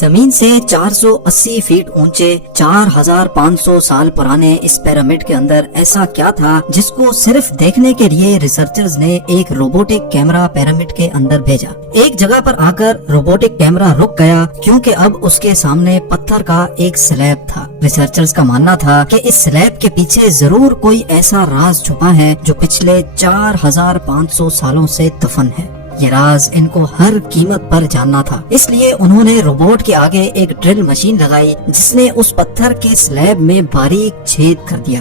زمین سے 480 فیٹ اونچے 4500 سال پرانے اس پیرامڈ کے اندر ایسا کیا تھا جس کو صرف دیکھنے کے لیے ریسرچرز نے ایک روبوٹک کیمرہ پیرامڈ کے اندر بھیجا۔ ایک جگہ پر آ کر روبوٹک کیمرہ رک گیا کیونکہ اب اس کے سامنے پتھر کا ایک سلیب تھا۔ ریسرچرز کا ماننا تھا کہ اس سلیب کے پیچھے ضرور کوئی ایسا راز چھپا ہے جو پچھلے 4500 سالوں سے دفن ہے۔ یہ راز ان کو ہر قیمت پر جاننا تھا، اس لیے انہوں نے روبوٹ کے آگے ایک ڈرل مشین لگائی جس نے اس پتھر کے سلیب میں باریک چھید کر دیا۔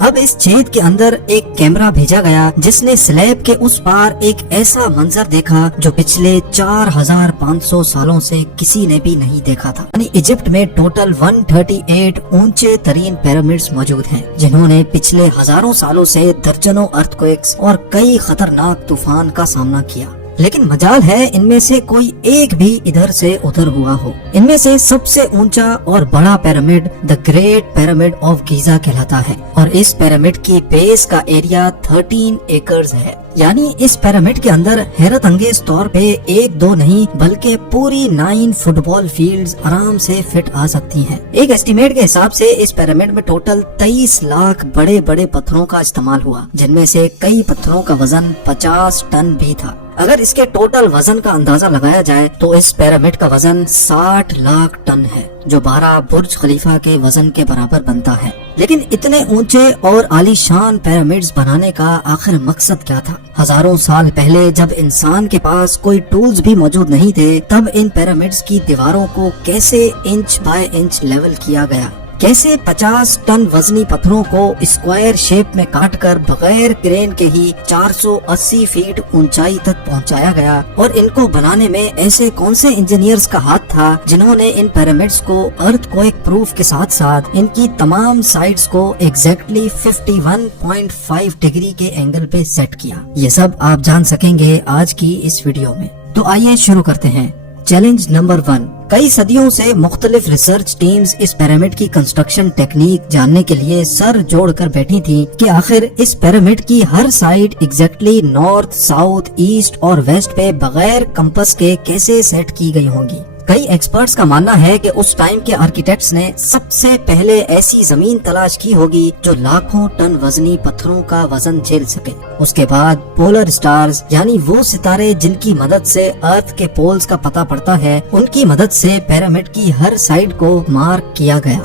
اب اس چھید کے اندر ایک کیمرہ بھیجا گیا جس نے سلیب کے اس پار ایک ایسا منظر دیکھا جو پچھلے 4500 سالوں سے کسی نے بھی نہیں دیکھا تھا۔ یعنی ایجپٹ میں ٹوٹل 138 اونچے ترین پیرامڈز موجود ہیں جنہوں نے پچھلے ہزاروں سالوں سے درجنوں ارتھکویکس اور کئی خطرناک طوفان کا سامنا کیا، لیکن مجال ہے ان میں سے کوئی ایک بھی ادھر سے ادھر ہوا ہو۔ ان میں سے سب سے اونچا اور بڑا pyramid the great pyramid of Giza کہلاتا ہے، اور اس پیرامڈ کی بیس کا ایریا 13 ایکڑز ہے۔ یعنی اس پیرامڈ کے اندر حیرت انگیز طور پہ ایک دو نہیں بلکہ پوری 9 فٹ بال فیلڈز آرام سے فٹ آ سکتی ہیں۔ ایک ایسٹیمیٹ کے حساب سے اس پیرامڈ میں ٹوٹل 23 لاکھ بڑے بڑے پتھروں کا استعمال ہوا، جن میں سے کئی پتھروں کا وزن 50 ٹن بھی تھا۔ اگر اس کے ٹوٹل وزن کا اندازہ لگایا جائے تو اس پیرامڈ کا وزن 60 لاکھ ٹن ہے، جو 12 برج خلیفہ کے وزن کے برابر بنتا ہے۔ لیکن اتنے اونچے اور عالی شان پیرامڈز بنانے کا آخر مقصد کیا تھا؟ ہزاروں سال پہلے جب انسان کے پاس کوئی ٹولز بھی موجود نہیں تھے، تب ان پیرامڈز کی دیواروں کو کیسے انچ بائی انچ لیول کیا گیا؟ کیسے 50 ٹن وزنی پتھروں کو اسکوائر شیپ میں کاٹ کر بغیر کرین کے ہی 480 فیٹ اونچائی تک پہنچایا گیا؟ اور ان کو بنانے میں ایسے کون سے انجینئرز کا ہاتھ تھا جنہوں نے ان پیرامڈز کو ارتھ کوئک پروف کے ساتھ ساتھ ان کی تمام سائڈز کو ایگزیکٹلی 51.5 ڈگری کے اینگل پہ سیٹ کیا؟ یہ سب آپ جان سکیں گے آج کی اس ویڈیو میں۔ تو آئیے شروع کرتے ہیں۔ Challenge number 1۔ کئی صدیوں سے مختلف ریسرچ ٹیمز اس پیرامڈ کی کنسٹرکشن ٹیکنیک جاننے کے لیے سر جوڑ کر بیٹھی تھی کہ آخر اس پیرامڈ کی ہر side exactly north, south, east اور ویسٹ پہ بغیر کمپس کے کیسے سیٹ کی گئی ہوں گی۔ کئی ایکسپرٹس کا ماننا ہے کہ اس ٹائم کے آرکیٹیکٹس نے سب سے پہلے ایسی زمین تلاش کی ہوگی جو لاکھوں ٹن وزنی پتھروں کا وزن جھیل سکے۔ اس کے بعد پولر سٹارز یعنی وہ ستارے جن کی مدد سے ارتھ کے پولز کا پتہ پڑتا ہے، ان کی مدد سے پیرامڈ کی ہر سائڈ کو مارک کیا گیا۔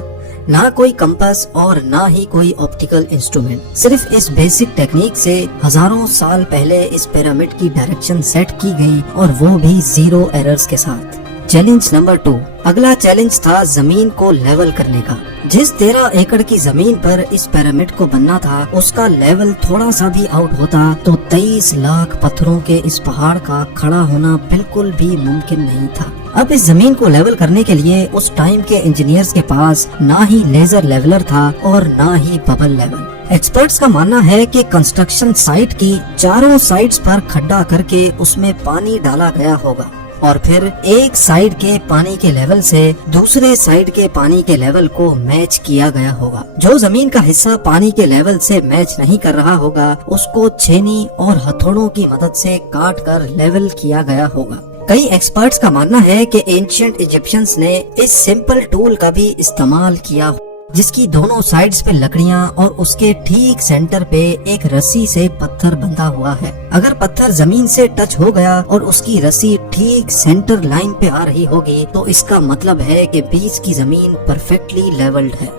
نہ کوئی کمپس اور نہ ہی کوئی آپٹیکل انسٹرومنٹ، صرف اس بیسک ٹیکنیک سے ہزاروں سال پہلے اس پیرامڈ کی ڈائریکشن سیٹ کی گئی، اور وہ بھی 0 ایررز کے ساتھ۔ Challenge number 2۔ اگلا چیلنج تھا زمین کو لیول کرنے کا۔ جس 13 ایکڑ کی زمین پر اس پیرامڈ کو بننا تھا، اس کا لیول تھوڑا سا بھی آؤٹ ہوتا تو 23 لاکھ پتھروں کے اس پہاڑ کا کھڑا ہونا بالکل بھی ممکن نہیں تھا۔ اب اس زمین کو لیول کرنے کے لیے اس ٹائم کے انجینئرز کے پاس نہ ہی لیزر لیولر تھا اور نہ ہی ببل لیول۔ ایکسپرٹس کا ماننا ہے کہ کنسٹرکشن سائٹ کی چاروں سائڈز پر کھڈا کر کے اس میں پانی ڈالا گیا ہوگا، اور پھر ایک سائیڈ کے پانی کے لیول سے دوسرے سائیڈ کے پانی کے لیول کو میچ کیا گیا ہوگا۔ جو زمین کا حصہ پانی کے لیول سے میچ نہیں کر رہا ہوگا، اس کو چھینی اور ہتھوڑوں کی مدد سے کاٹ کر لیول کیا گیا ہوگا۔ کئی ایکسپرٹس کا ماننا ہے کہ اینشینٹ ایجپشنز نے اس سمپل ٹول کا بھی استعمال کیا، جس کی دونوں سائڈز پہ لکڑیاں اور اس کے ٹھیک سینٹر پہ ایک رسی سے پتھر بندھا ہوا ہے۔ اگر پتھر زمین سے ٹچ ہو گیا اور اس کی رسی ٹھیک سینٹر لائن پہ آ رہی ہوگی تو اس کا مطلب ہے کہ بیچ کی زمین پرفیکٹلی لیولڈ ہے۔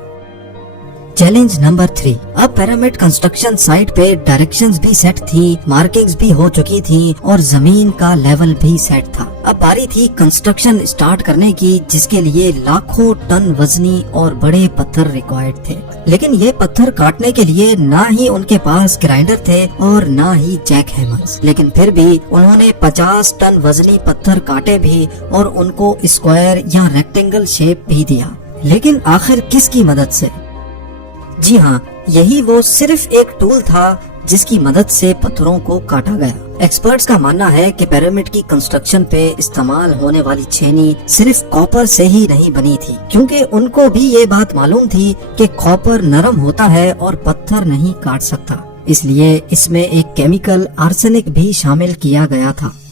Challenge number 3۔ اب پیرامڈ کنسٹرکشن سائٹ پہ ڈائریکشنز بھی سیٹ تھی، مارکنگز بھی ہو چکی تھی اور زمین کا لیول بھی سیٹ تھا۔ اب باری تھی کنسٹرکشن سٹارٹ کرنے کی، جس کے لیے لاکھوں ٹن وزنی اور بڑے پتھر ریکوائرڈ تھے۔ لیکن یہ پتھر کاٹنے کے لیے نہ ہی ان کے پاس گرائنڈر تھے اور نہ ہی جیک ہیمرز، لیکن پھر بھی انہوں نے 50 ٹن وزنی پتھر کاٹے بھی اور ان کو اسکوائر یا ریکٹینگل شیپ بھی دیا۔ لیکن آخر کس کی مدد سے؟ جی ہاں، یہی وہ صرف ایک ٹول تھا جس کی مدد سے پتھروں کو کاٹا گیا۔ ایکسپرٹس کا ماننا ہے کہ پیرامڈ کی کنسٹرکشن پہ استعمال ہونے والی چھینی صرف کاپر سے ہی نہیں بنی تھی، کیونکہ ان کو بھی یہ بات معلوم تھی کہ کاپر نرم ہوتا ہے اور پتھر نہیں کاٹ سکتا، اس لیے اس میں ایک کیمیکل آرسینک بھی شامل کیا گیا تھا۔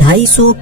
250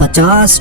50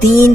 3